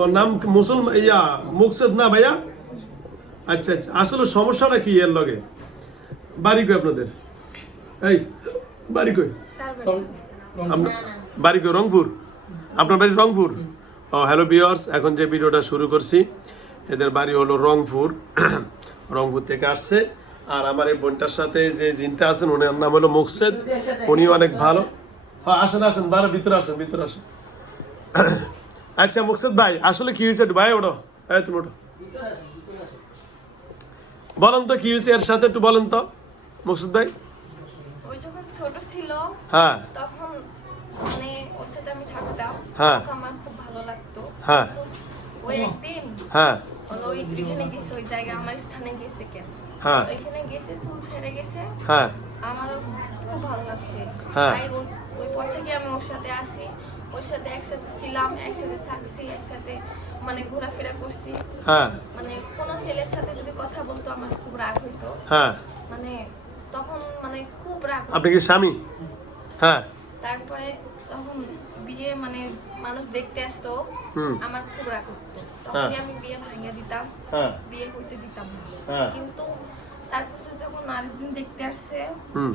ওর নাম মুসলমান, ইয়া, মুকসেদ না ভাইয়া? আচ্ছা আচ্ছা। আসলে সমস্যাটা কি এর লগে? বাড়ি কই আপনাদের? এই, বাড়ি কই? বাড়ি কই? রংপুর? আপনার বাড়ি রংপুর? ও হ্যালো বিয়ার্স এখন যে ভিডিওটা শুরু করছি, এদের বাড়ি হলো রংপুর। রংপুর থেকে আসছে। আর আমার এই বোনটার সাথে যে জিনটা আছেন, ওনার নাম হলো মুকসেদ। উনি অনেক ভালো। হ্যাঁ আসেন আসেন, বারো, ভিতরে আসেন ভিতরে আসেন। আচ্ছা মুকসেদ ভাই আসলে কি হয়েছে? ভাই ওটো এই তুমি ওটো বলেন তো কি হয়েছে এর সাথে? একটু বলেন তো মুকসেদ ভাই। ওই যখন ছোট ছিল হ্যাঁ। তখন মানে ওর সাথে আমি থাকতাম। হ্যাঁ। আমার খুব ভালো লাগতো। হ্যাঁ। ওই একদিন হ্যাঁ। ওই এখানে গেছে ওই জায়গায় আমার স্থানে গেছে কেন হ্যাঁ। ওইখানে গেছে চুল ছেড়ে গেছে। হ্যাঁ। আমারও খুব ভালো লাগছে। হ্যাঁ। তাই ওই পর থেকে আমি ওর সাথে আসি ওর সাথে একসাথে ছিলাম একসাথে থাকছি একসাথে মানে ঘোরাফেরা করছি। হ্যাঁ। মানে কোনো ছেলের সাথে যদি কথা বলতো আমার খুব রাগ হইতো। হ্যাঁ। মানে তখন মানে খুব রাগ আপনি কি স্বামী? হ্যাঁ। তারপরে তখন বিয়ে মানে মানুষ দেখতে আসতো আমার খুব রাগ তখনই হ্যাঁ। আমি বিয়ে ভাঙিয়ে দিতাম বিয়ে হইতে দিতাম। কিন্তু তারপর যখন আরেকদিন দেখতে আসছে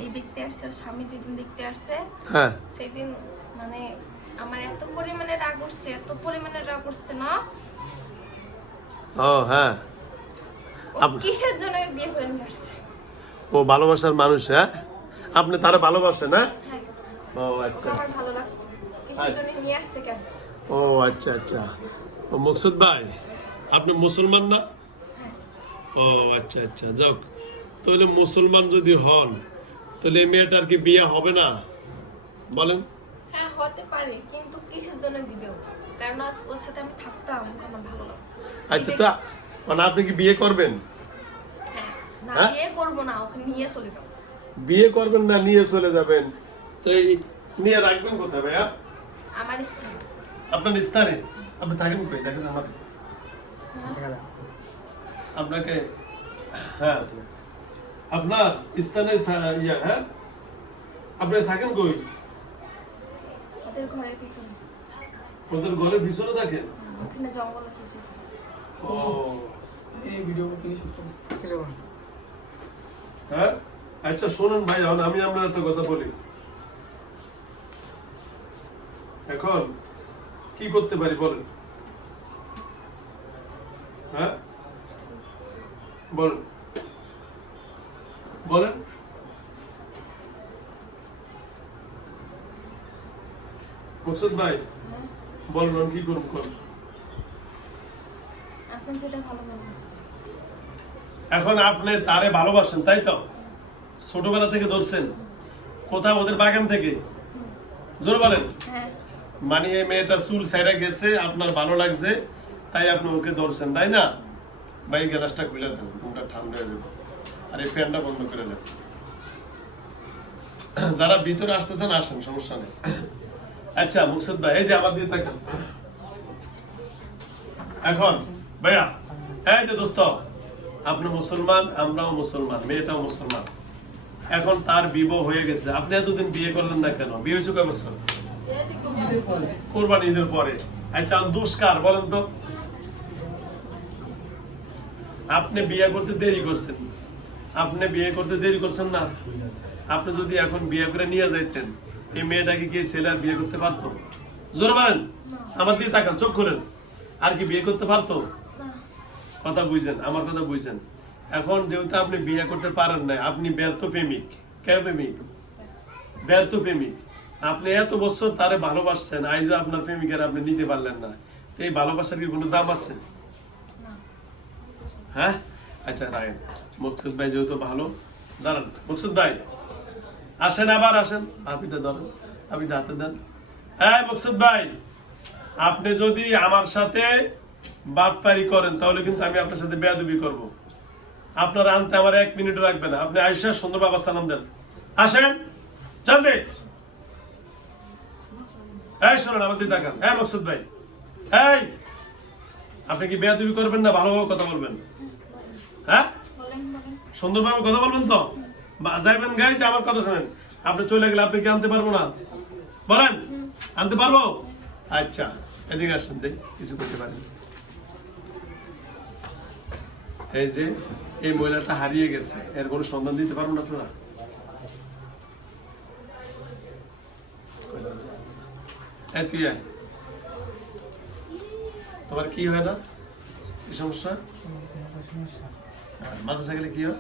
এই দেখতে আসছে স্বামী যেদিন দেখতে আসছে হ্যাঁ। সেই দিন মানে আমার এত পরিমাণে রাগ উঠছে এত পরিমাণে রাগ উঠছে না? ও হ্যাঁ। ও কিসের জন্য বিয়ে করে নিয়ে আসছে? ও ভালোবাসার মানুষ হ্যাঁ? আপনি তারা ভালোবাসেন হ্যাঁ? হ্যাঁ। ও আচ্ছা আমার ভালো লাগতো কিসের আচ্ছা। জন্য নিয়ে আসছে কেন? ও আচ্ছা আচ্ছা। ও মুকসুদ ভাই আপনি মুসলমান না? ও আচ্ছা আচ্ছা। যাক তাহলে মুসলমান যদি হন তাহলে মেয়েটার কি বিয়ে হবে না? বলেন। হ্যাঁ হতে পারে কিন্তু কিসের জন্য দিবে ও? কারণ ওর সাথে আমি থাকতাম আমার ভালো লাগতো আচ্ছা তো মানে আপনি কি বিয়ে করবেন? হ্যাঁ না হ্যাঁ? বিয়ে করব না ওকে নিয়ে চলে যাব। বিয়ে করবেন না নিয়ে চলে যাবেন? তো এই নিয়ে রাখবেন কোথায় ভাইয়া? আমার স্থান। আপনার স্থানে? আপনি থাকেন কই দেখেন আমার আপনাকে হ্যাঁ আপনার স্থানে ইয়া হ্যাঁ? আপনি থাকেন কই? ওদের ঘরের পিছনে। ওদের ঘরের ভিতরে থাকেন ওখানে জঙ্গল আছে। ও এই ভিডিও গিয়ে সত্য। হ্যাঁ? আচ্ছা শোনেন ভাই এখন আমি আপনার একটা কথা বলি। এখন কি করতে পারি বলেন? হ্যাঁ? বলেন। বলেন। মকসুদ ভাই কি করব কর এখন আপনি তারে ভালোবাসেন তাই তো? ছোটবেলা থেকে ধরছেন। কোথাও ওদের বাগান থেকে? জোর বলেন। হ্যাঁ। মানে এই মেয়েটা চুল সাইরা গেছে আপনার ভালো লাগছে তাই আপনি ওকে ধরছেন তাই না? ভাই গ্লাসটা খুলে দেন মুখটা ঠান্ডা হয়ে যাবে। আর এই ফ্যানটা বন্ধ করে দেন। যারা ভিতরে আসতেছেন আসেন সমস্যা নেই। আচ্ছা মুকসুদ ভাই, এই যে আমার দিয়ে থাকেন এখন, ভাইয়া, এই যে দোস্ত, আপনি মুসলমান, আমরাও মুসলমান, মেয়েটাও মুসলমান। এখন তার বিবাহ হয়ে গেছে। আপনি এতদিন বিয়ে করলেন না কেন? বিয়ে হয়েছে কয় বছর? কোরবানি ঈদের পরে। আচ্ছা দুষ্কার বলেন তো? আপনি বিয়ে করতে দেরি করছেন। আপনি বিয়ে করতে দেরি করছেন না। আপনি যদি এখন বিয়ে করে নিয়ে যাইতেন এই মেয়েটাকে কি ছেলে আর বিয়ে করতে পারতো? জোর বলেন, আমার দিয়ে তাকান, চোখ করেন আর কি বিয়ে করতে পারতো? কথা বুঝছেন আমার কথা বুঝছেন এখন যেহেতু আপনি বিয়ে করতে পারেন না আপনি ব্যর্থ প্রেমিক। কে প্রেমিক? ব্যর্থ প্রেমিক। আপনি এত বছর তারে ভালোবাসছেন আইজও আপনার প্রেমিকের আপনি নিতে পারলেন না। তো এই ভালোবাসার কি কোনো দাম আছে? হ্যাঁ? আচ্ছা রাখেন। মকসুদ ভাই যেহেতু ভালো, দাঁড়ান। মকসুদ ভাই আসেন আবার, আসেন। আপনিটা ধরেন আপনি হাতে দেন। হ্যাঁ মকসুদ ভাই, আপনি যদি আমার সাথে বাটপারি করেন, তাহলে কিন্তু আমি আপনার সাথে বেয়াদবি করব। আপনার আনতে আমার এক মিনিট লাগবে না। আপনি আইসা সুন্দর বাবা সালাম দেন। আসেন, জলদি। এই শোনেন আমাদের দেখান হ্যাঁ মকসুদ ভাই, এই, আপনি কি বেয়াদুবি করবেন না? ভালোভাবে কথা বলবেন। হ্যাঁ? সুন্দরভাবে কথা বলবেন তো? যাইবেন গাই যে আমার কথা শোনেন। আপনি চলে গেলে আপনি কি আনতে পারব না? বলেন, আনতে পারব? আচ্ছা এদিকে আসেন দেখ কিছু করতে পারেন। এই যে, এই মহিলাটা হারিয়ে গেছে, এর কোনো সন্ধান দিতে পারবেন আপনারা? তুই তোমার কি হয় না? কি সমস্যা? মাদ্রাসা গেলে কি হয়?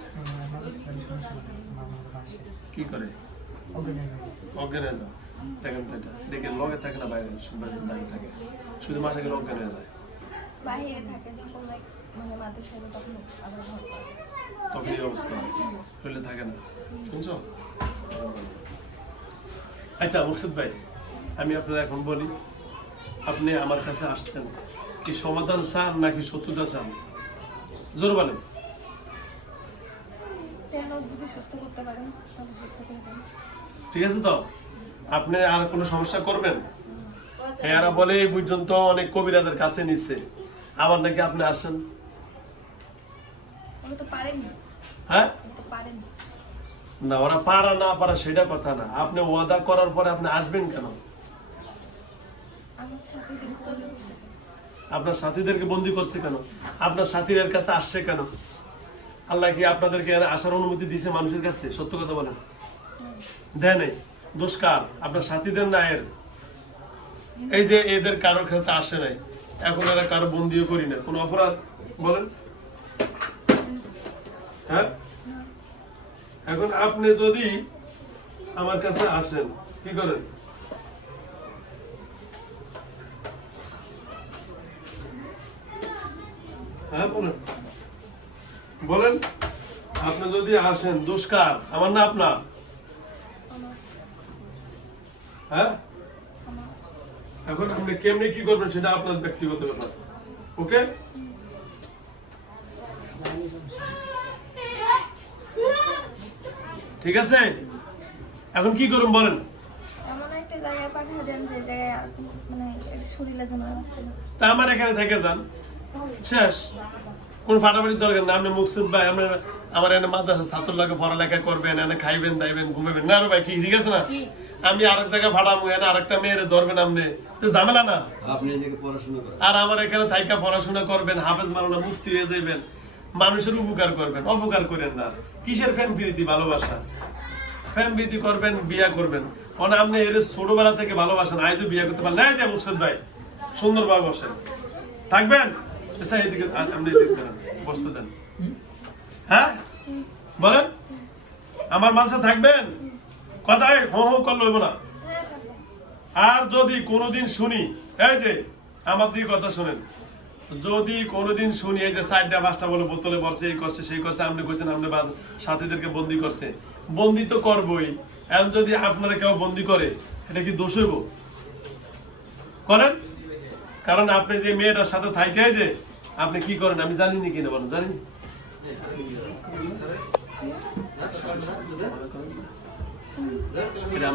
কি করে? অজ্ঞান হয়ে যাও দেখেন তো এটা। দেখে লগে থাকে না বাইরে থাকে। শুধু মাঠে গেলে অজ্ঞান হয়ে যায়। বাহিরে থাকে যখন লাইক মানে মাদ্রাসায় তখন আবার ঘর পায়। অবস্থা। শরীরে থাকে না। শুনছো? আচ্ছা মুকসুদ ভাই আমি আপনার এখন বলি আপনি আমার কাছে আসছেন। কি সমাধান চান নাকি শত্রুতা চান? জোর বলেন যদি সুস্থ করতে পারেন তাহলে সুস্থ করে দেন। ঠিক আছে তো? আপনি আর কোনো সমস্যা করবেন? এরা বলে এই পর্যন্ত অনেক কবিরাজের কাছে নিচ্ছে আবার নাকি আপনি আসেন? হ্যাঁ? না ওরা পারা না পারা সেটা কথা না। আপনি ওয়াদা করার পরে আপনি আসবেন কেন। আপনার সাথীদেরকে বন্দি করছে কেন? আপনার সাথীদের কাছে আসছে কেন? আল্লাহ কি আপনাদেরকে আসার অনুমতি দিছে মানুষের কাছে? সত্য কথা বলেন। দেয় নেই। দুষ্কার আপনার সাথীদের না এর? এই যে এদের কারোর ক্ষেত্রে আসে নাই। এখন এরা কারও বন্দিও করি না। কোনো অপরাধ? বলেন। হ্যাঁ? এখন আপনি যদি আমার কাছে আসেন, কি করেন? হ্যাঁ বলেন। বলেন। আপনি যদি আসেন দুষ্কার। আমার না আপনার? হ্যাঁ? এখন আপনি কেমনি কি করবেন সেটা আপনার ব্যক্তিগত ব্যাপার। ওকে? ঠিক আছে? এখন কি করুন বলেন। মানে। তা আমার এখানে থেকে যান। শেষ। কোন ফাটাফাটি দরকার না আপনি মুকসুদ ভাই আমরা আমার এনে মাদ্রাসা ছাত্র লাগে পড়ালেখা করবেন এনে খাইবেন দাইবেন ঘুমাবেন। না ভাই কি ঠিক আছে না? আমি আরেক জায়গায় ভাড়াবো এনে আরেকটা মেয়ের ধরবেন আপনি। তো ঝামেলা না? আপনি এদিকে পড়াশোনা করেন। আর আমার এখানে থাইকা পড়াশোনা করবেন হাফেজ মারানা মুফতি হয়ে যাইবেন। মানুষের উপকার করবেন অপকার করেন না। কিসের ফ্যান প্রীতি ভালোবাসা? ফ্যান প্রীতি করবেন বিয়া করবেন। মানে আপনি এর ছোটবেলা থেকে ভালোবাসেন আজও বিয়া করতে পারেন। না যে মুর্শিদ ভাই সুন্দরভাবে বসেন। থাকবেন? হ্যাঁ? বলেন? আমার মাঝে থাকবেন? কথায় হো হো করলে না। আর যদি কোনোদিন শুনি, এই যে, আমার দিকে কথা শুনেন। যদি কোনোদিন শুনি, এই যে চারটা পাঁচটা বলে বোতলে বসে এই করছে, সেই করছে, আপনি কইছেন, আপনি সাথীদেরকে বন্দি করছে। বন্দি তো করবই। এখন যদি আপনারা কেউ বন্দি করে, এটা কি দোষ হইব? করেন? কারণ আপনি যে মেয়েটার সাথে থাকে যে, আপনি কি করেন? আমি জানি নি কিনা বলেন জানি এটা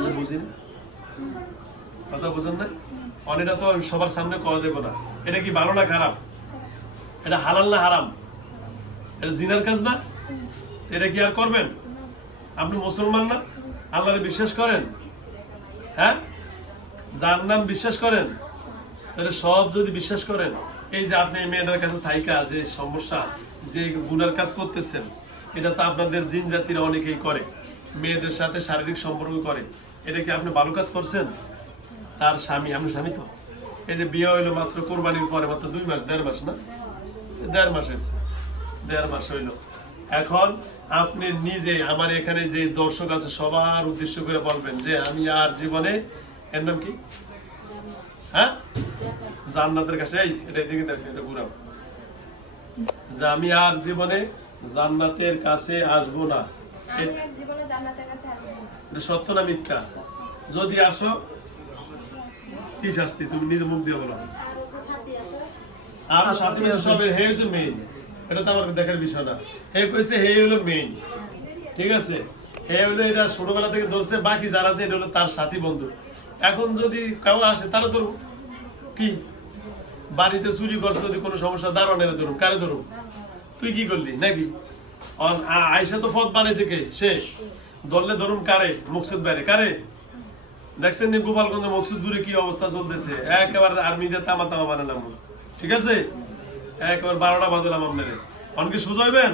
না। তো সবার সামনে যাবে না। এটা কি ভালো না খারাপ? এটা হারাম? এটা জিনার কাজ না? এটা কি আর করবেন? আপনি মুসলমান না? আল্লাহরে বিশ্বাস করেন? হ্যাঁ? যার নাম বিশ্বাস করেন? তাহলে সব যদি বিশ্বাস করেন, এই যে আপনি মেয়েটার কাছে থাইকা, যে সমস্যা, যে গুনার কাজ করতেছেন, এটা তো আপনাদের জিন জাতিরা অনেকেই করে, মেয়েদের সাথে শারীরিক সম্পর্ক করে। এটা কি আপনি ভালো কাজ করছেন? তার স্বামী আমি স্বামী তো। এই যে বিয়ে হইল মাত্র কোরবানির পরে, মাত্র দুই মাস, দেড় মাস না? দেড় মাস হয়েছে। দেড় মাস হইল। এখন আপনি নিজে, আমার এখানে যে দর্শক আছে, সবার উদ্দেশ্য করে বলবেন যে আমি আর জীবনে, এর নাম কি? হ্যাঁ? জান্নাতের কাছে এই এটা এদিকে এটা ঘুরাও। যে আমি আর জীবনে জান্নাতের কাছে আসব না। এটা সত্য না মিথ্যা? যদি আসো কি শাস্তি তুমি নিজে মুখ দিয়ে বলো। আরও সাথী মেয়ে সবে হে হচ্ছে মেইন এটা তো আমার দেখার বিষয় না। হে কইছে হে হলো মেইন ঠিক আছে? হে হলো এটা ছোটবেলা থেকে ধরছে বাকি যারা আছে এটা হলো তার সাথী বন্ধু। এখন যদি কেউ আসে তারা ধরুন, কি? বাড়িতে চুরি করছে, যদি কোনো সমস্যা, দারোয়ানের ধরুন, কারে ধরুন? তুই কি করলি, নাকি? আয়সা তো ফত বানিয়েছে কে? সে? দললে ধরুন কারে? মুকসুদ বাইরে কারে? দেখছেন গোপালগঞ্জ মকসুদপুরে কি অবস্থা চলতেছে? একেবারে আর্মিতে তামা তামা বানালাম। ঠিক আছে? একবার বারোটা বাজলাম আপনারে। অনেকে সোজা হইবেন?